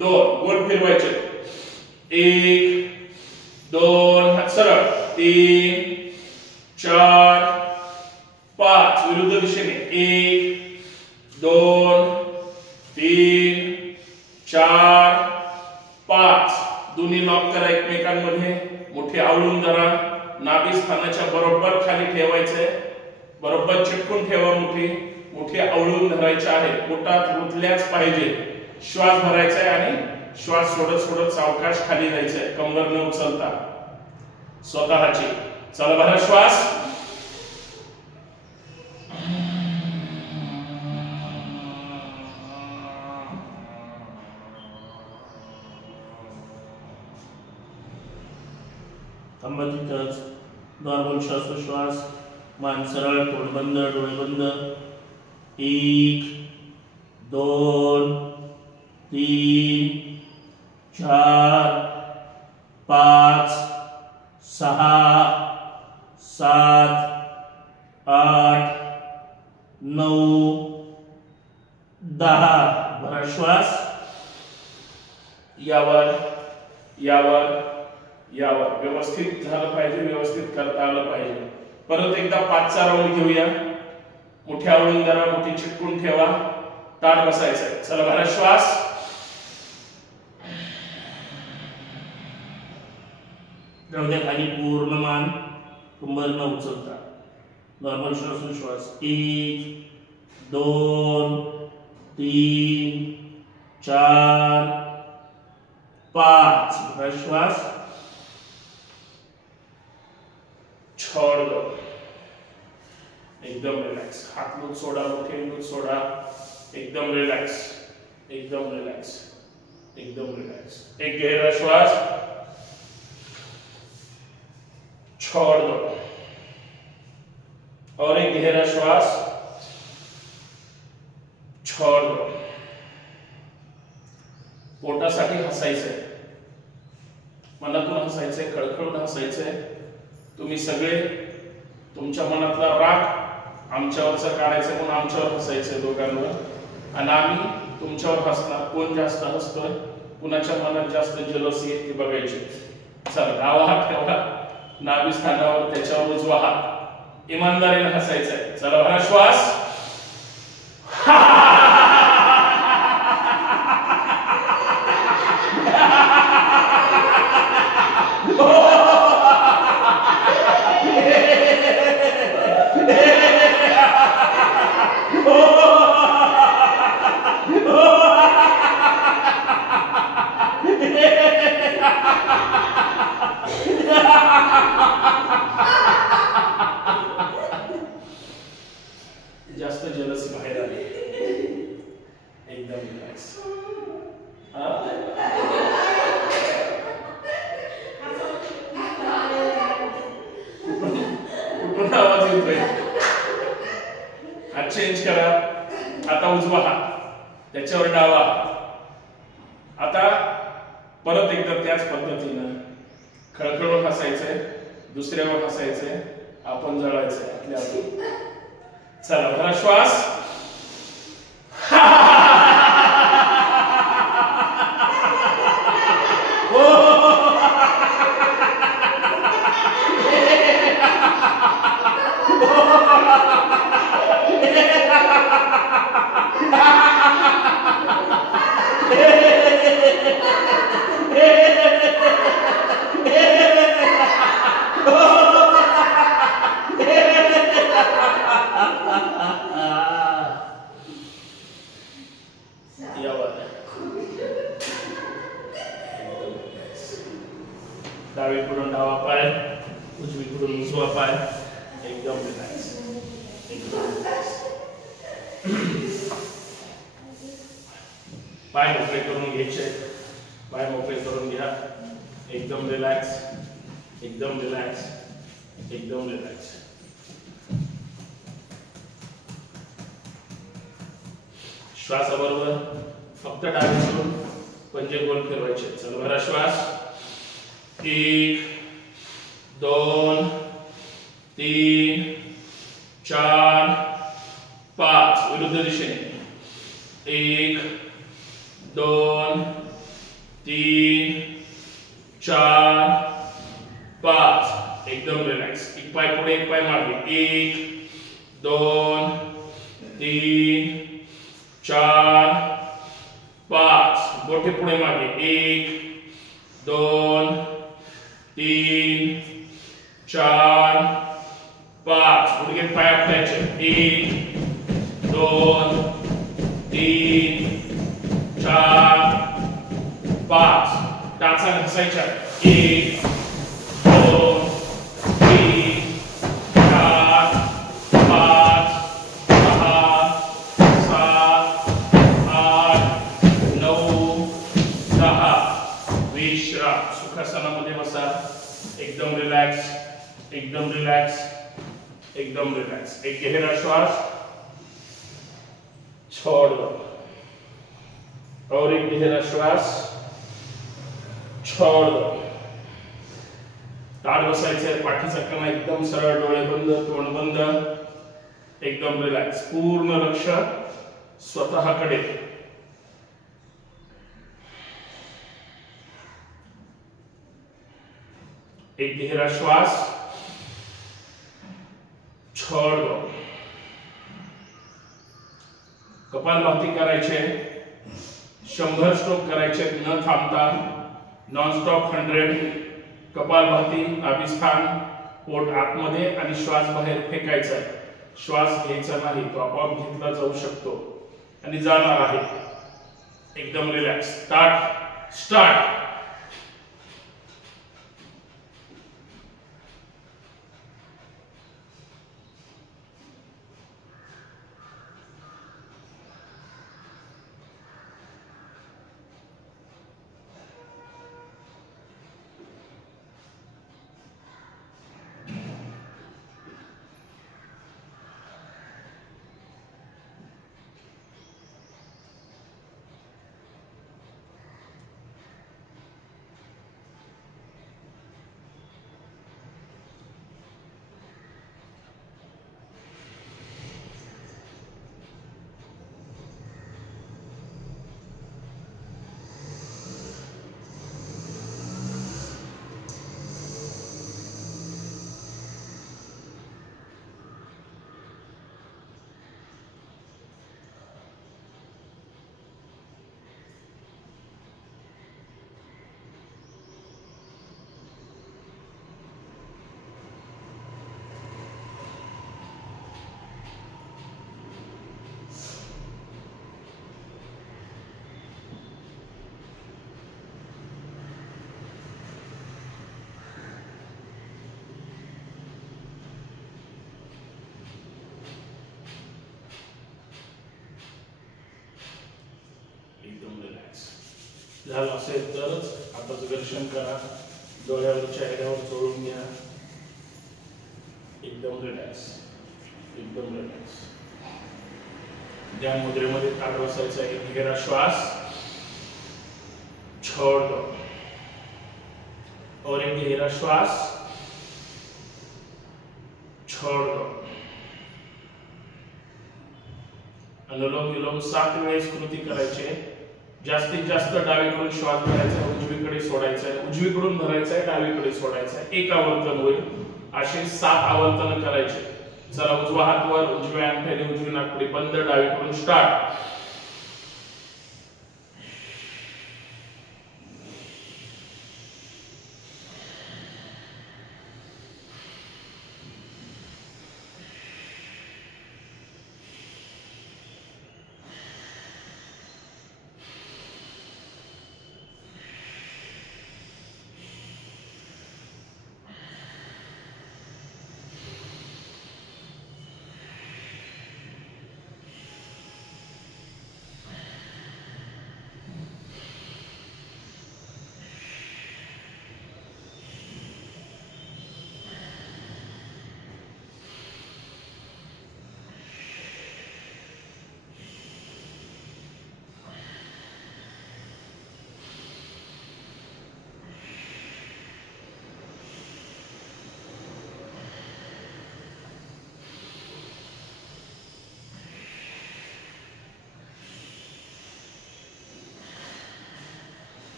2 गोल फिरवायचे 1 2 हात सरळ 3 4 5 विरुद्ध दिशेने 1 2 3 4 5 दोन्ही लॉक करा एकमेकांमध्ये मोठे आवळून धरा नाभी स्थानाच्या बरोबर खाली ठेवायचे बरोबर चिटकून ठेवा मोठी आवळून धरायचे आहे पोटात रुतल्याच पाहिजे श्वास भरायचा आहे आणि श्वास सोडत सावकाश खाली जायचं आहे कंबर न उचलता स्वतःची चला भरा श्वास थांबा तिथंच नॉर्मल श्वासोश्वास मान सरळ तोंड बंद डोळे बंद 1 2 3 4 5 6 7 8 9 10 भरा श्वास यावर व्यवस्थित झालं पाहिजे व्यवस्थित करता आलं पाहिजे परत एकदा 5चा राऊंड घेऊया मोठ्या आवळून धरा मोठी चिटकून ठेवा ताट बसायचं चला भरा श्वास जाऊद्या खाली पूर्ण मान कंबर न उचलता नॉर्मल श्वास 1 2 3 4 5 भरा श्वास छोड़ दो एकदम रिलैक्स हाथ लूज सोडा मुट्ठी लूज सोडा एकदम रिलैक्स एक गहरा श्वास छोड़ दो और एक गहरा श्वास छोड़ दो पोटासाठी हसायचंय मनातून हसायचंय खळखळून हसायचंय तुम्ही सगळे तुमच्या मनातला राग आमच्यावरचा काढायचा म्हणून आमच्यावर हसायचंय दोघांवर आणि आम्ही तुमच्यावर हसणार कोण जास्त हसतोय कुणाच्या मनात जास्त जलसी आहे ती बघायची चला डावा हात ठेवा नाभी स्थानावर त्याच्यावर उजवा हात इमानदारीने हसायचंय चला भरा श्वास जास्त जलसी बाहेर आली एकदम रिलॅक्स कुठून आवाज येतोय हात चेंज करा आता उजवा हात त्याच्यावर डावा आता परत एकदा त्याच पद्धतीनं खळखळून हसायचंय दुसऱ्यावर हसायचंय आपण जळायचंय आपल्या चला भरा श्वास डावीकडून डावा पाय, उजवीकडून उजवा पाय, एकदम रिलॅक्स, एकदम रिलॅक्स. पाय मोकळे करून घ्यायचे, पाय मोकळे करून घ्या, एकदम रिलॅक्स, एकदम रिलॅक्स, एकदम रिलॅक्स. श्वासाबरोबर फक्त डावीकडून पंजे गोल फिरवायचे. चल भरा श्वास. 1 2 3 4 5. विरुद्ध दिशेने 1 2 3 4 5. एकदम रिलॅक्स. एक पाय पुढे एक पाय मागे. 1 2 3 4 5. बोटे पुढे मागे. 1 2 3 4 5. गुडघे पाय आपटायचे. 1 2 3 4 5. टाचा घसायच्या. 1 2 3 4 5 6 7 8 9 10. विश्राम. सुखासनामध्ये बसा. एकदम रिलॅक्स, एकदम रिलॅक्स, एकदम रिलॅक्स. एक गहरा श्वास, छोड़ दो. और एक गहरा श्वास, छोड़ दो. ताड बसायचंय. पाठीचा कणा एकदम सरळ, डोळे बंद, तोंड बंद, एकदम रिलॅक्स. पूर्ण लक्ष स्वतःकडे. एक गहरा श्वास, छोड़ दो. कपालभाती करायचे. 100 स्ट्रोक करायचे न थांबता, नॉन स्टॉप 100. कपालभाती, नाभिस्थान, पोट आतमध्ये आणि श्वास बाहेर फेकायचा. श्वास घ्यायचा नाही, तो आपोआप घेतला जाऊ शकतो आणि जाणार आहे. एकदम रिलॅक्स. Start, start. झालं असेल तरच आता घर्षण करा. डोळ्यावर चेहऱ्यावर चोळून घ्या. एकदम रिलॅक्स, एकदम रिलॅक्स. ध्यान मुद्रेमध्ये ताठ बसायचा. एक गहरा श्वास, छोड़ दो. और एक गहरा श्वास, छोड़ दो. अनुलोम विलोम 7 वेळेस कृती करायचे. जास्तीत जास्त डावीकडून श्वास घ्यायचा, उजवीकडे सोडायचा, उजवीकडून धरायचा, डावीकडे सोडायचा. एक आवर्तन होईल. असे 7 आवर्तन करायचे. चला, उजवा हात वर, उजव्या अंगठ्याने उजवी नाकपुडी बंद, डावीकडून स्टार्ट.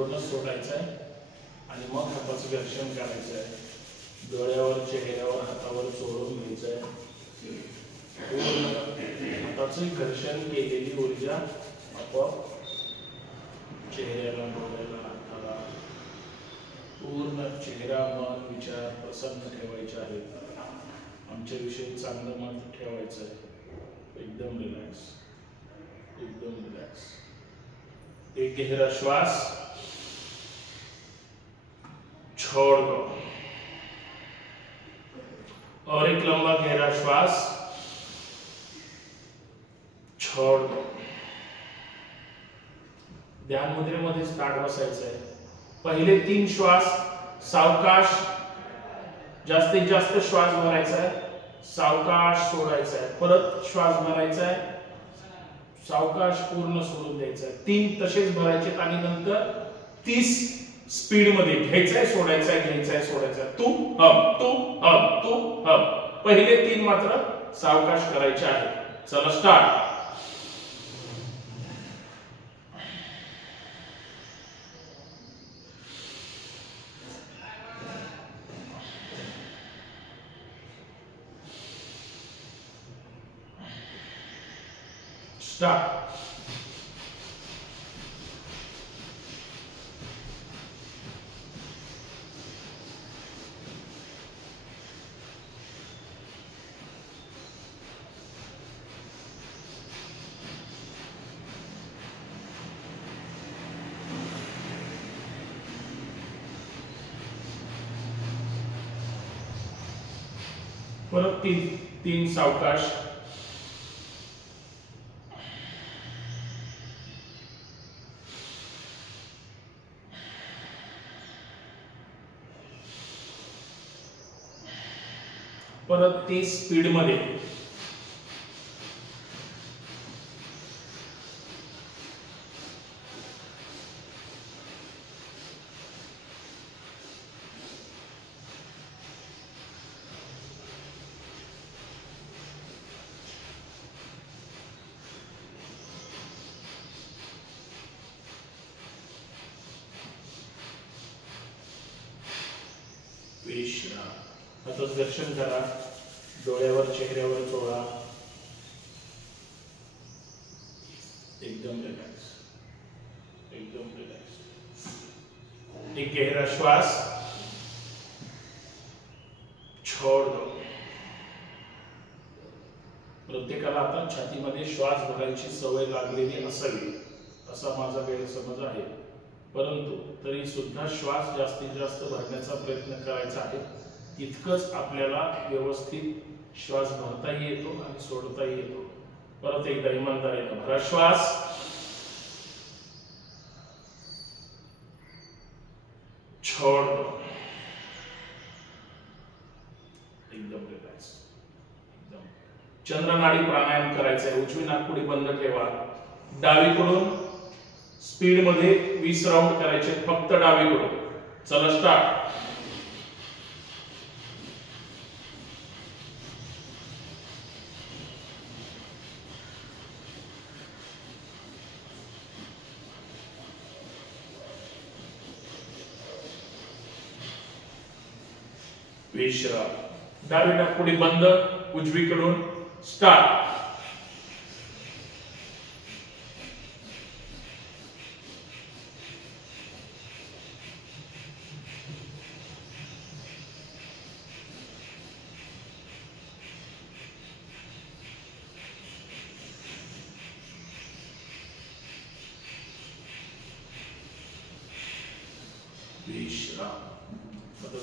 धरूनच सोडायचं आहे आणि मग हाताचं घर्षण करायचं आहे. डोळ्यावर, चेहऱ्यावर, हातावर चोळून घ्यायचं आहे. पूर्ण हाताचं घर्षण केलेली ऊर्जा आपोआप चेहऱ्याला, डोळ्याला, हाताला, पूर्ण चेहरा, मन, विचार प्रसन्न ठेवायचे आहेत. आमच्याविषयी चांगलं मत ठेवायचं आहे. एकदम रिलॅक्स, एकदम रिलॅक्स. एक गहरा श्वास, छोड़ दो. और एक लंबा गहरा श्वास, छोड़ दो. ध्यान मुद्रेमध्ये स्टार्ट बसायचं आहे. पहिले 3 श्वास सावकाश, जास्तीत जास्त श्वास भरायचा आहे, सावकाश सोडायचा आहे, परत श्वास भरायचा आहे, सावकाश पूर्ण सोडून द्यायचा आहे. 3 तसेच भरायचे आणि नंतर 30 स्पीड मध्ये घ्यायचंय, सोडायचंय, घ्यायचंय, सोडायचंय. तू हम, तू हम, तू हम. पहिले 3 मात्र सावकाश करायचे आहे. चला स्टार्ट. स्टार्ट. परत 3 सावकाश. परत 30 स्पीड मध्ये. विश्राम. हाताचं दर्शन करा, डोळ्यावर, चेहऱ्यावर चोळा. एकदम रिलॅक्स, एकदम रिलॅक्स. एक गहरा श्वास, छोड़ दो. प्रत्येकाला आता छातीमध्ये श्वास भरायची सवय लागलेली असावी असा माझा गैरसमज आहे, परंतु तरी सुद्धा श्वास जास्तीत जास्त भरण्याचा प्रयत्न करायचा आहे. तितकंच आपल्याला व्यवस्थित श्वास भरताही येतो आणि सोडताही येतो. परत एकदा इमानदारीने भरा श्वास, छोड़ दो. एकदम रिलॅक्स, एकदम. चंद्रनाडी प्राणायाम करायचा आहे. उजवी नाकपुडी बंद ठेवा. डावीकडून स्पीड मध्ये 20 राउंड करायचे, फक्त डावीकडून. चला स्टार्ट. विश्राम. डावी नाकपुडी बंद, उजवीकडून स्टार्ट. विश्राम.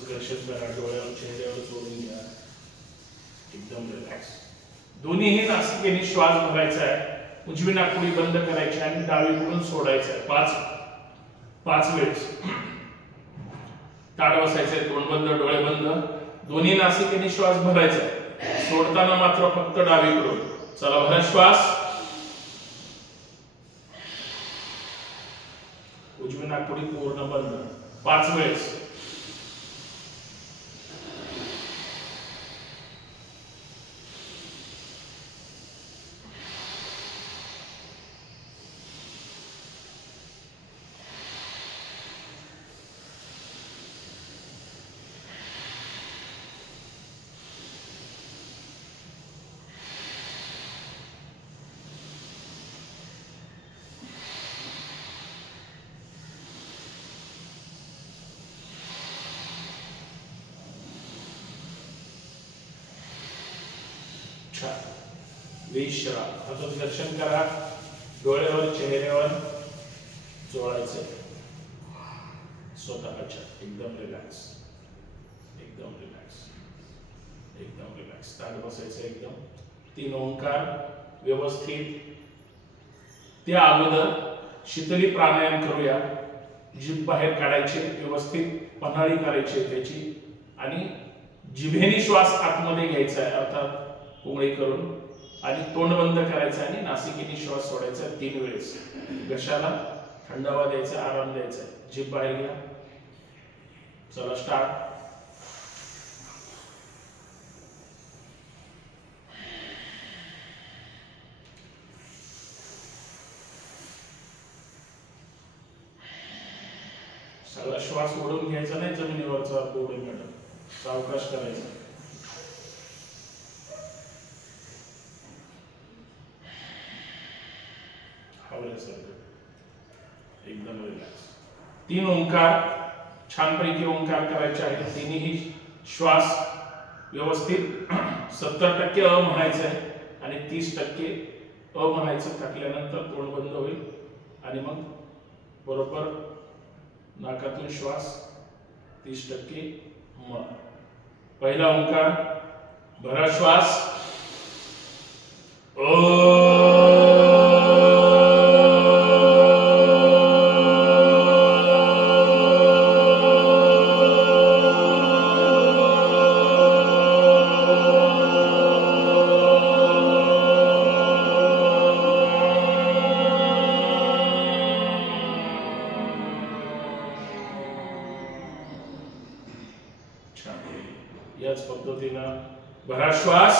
घर्षण करा, डोळ्यावर, चेहऱ्यावर सोडून घ्या. एकदम रिलॅक्स. दोन्हीही नासिकेने श्वास भरायचा आहे. उजवी नाकपुडी बंद करायची आणि डावीकडून सोडायचं आहे. 5 वेळेस. ताड बसायचंय, तोंड बंद, डोळे बंद. दोन्ही नासिकेने श्वास भरायचा आहे. सोडताना मात्र फक्त डावीकडून. चला भरा श्वास. उजवी नाकपुडी पूर्ण बंद. 5 वेळेस. छान. विश्राम. आता दर्शन करा. डोळ्यावर चेहऱ्यावर चोळायचे स्वतःच्या. एकदम रिलॅक्स, एकदम रिलॅक्स, एकदम रिलॅक्स. ताट बसायचं एकदम. 3 ओंकार व्यवस्थित. त्या अगोदर शीतली प्राणायाम करूया. जीभ बाहेर काढायची, व्यवस्थित पन्हाळी करायची त्याची, आणि जिभेने श्वास आतमध्ये घ्यायचा आहे, अर्थात पुंगळी करून, आणि तोंड बंद करायचं आणि नासिकेने श्वास सोडायचा 3 वेळेस. घशाला थंडावा द्यायचा, आराम द्यायचा. जीभ बाहेर घ्या. चला स्टार्ट. सगळा श्वास ओढून घ्यायचा नाही, जमिनीवरचा ओढून घ्यायचा. सावकाश करायचा. हवल्यासारखं एकदम रिलॅक्स. 3 ओंकार छानपैकी ओंकार करायचे आहेत. तिन्ही श्वास व्यवस्थित 70% अ म्हणायचं आहे आणि 30% अ म्हणायचं. टाकल्यानंतर तोंड बंद होईल आणि मग बरोबर नाकातून श्वास 30% म. पहिला ओंकार भरा श्वास याच पद्धतीनं भरा श्वास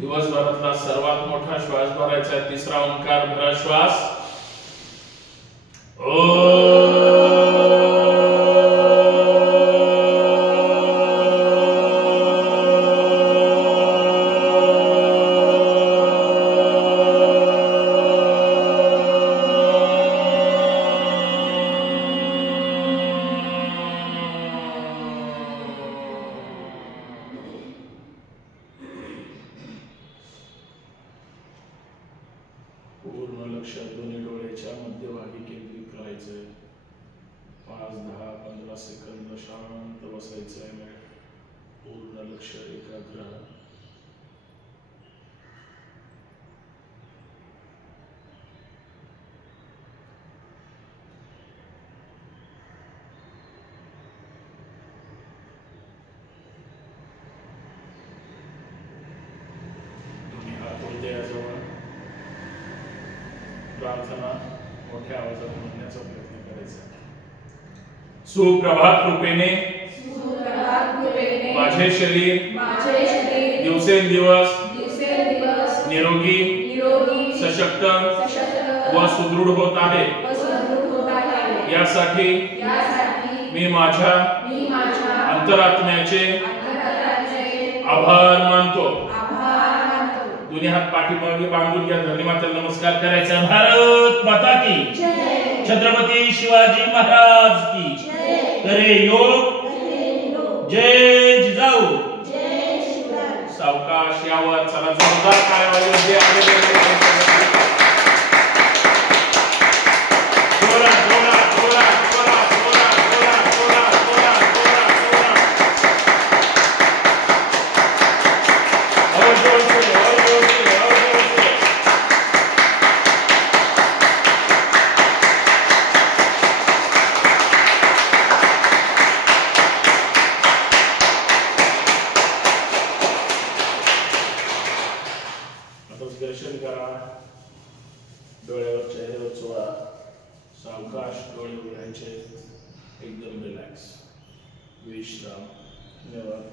दिवसभरातला सर्वात मोठा श्वास भरायचा आहे. 3रा ओंकार भरा श्वास पूर्ण लक्ष दोन्ही डोळ्याच्या मध्यभागी केंद्रित करायचंय. 5, 10, 15 सेकंद शांत बसायचंय. पूर्ण लक्ष एकाग्र. दोन्ही हात हृदयाजवळ. प्रार्थना मोठ्या आवाजात म्हणण्याचा प्रयत्न करायचा. सुप्रभात कृपेने माझे शरीर दिवसेंदिवस निरोगी सशक्त व सुदृढ होत आहे. यासाठी मी माझ्या अंतरात्म्याचे आभार मानतो. दोन्ही हात पाठीमागे बांधून घ्या. धन्यवाद नमस्कार करायचा. भारत माता की छत्रपती शिवाजी महाराज की. करे योग जय जिजाऊ. सावकाश यावर. चला जोरदार कार्यवाही. दर्शन करा. डोळ्यावर चेहऱ्यावर चोळा. सावकाश डोळे उघडायचे. एकदम रिलॅक्स. विश्राम. धन्यवाद.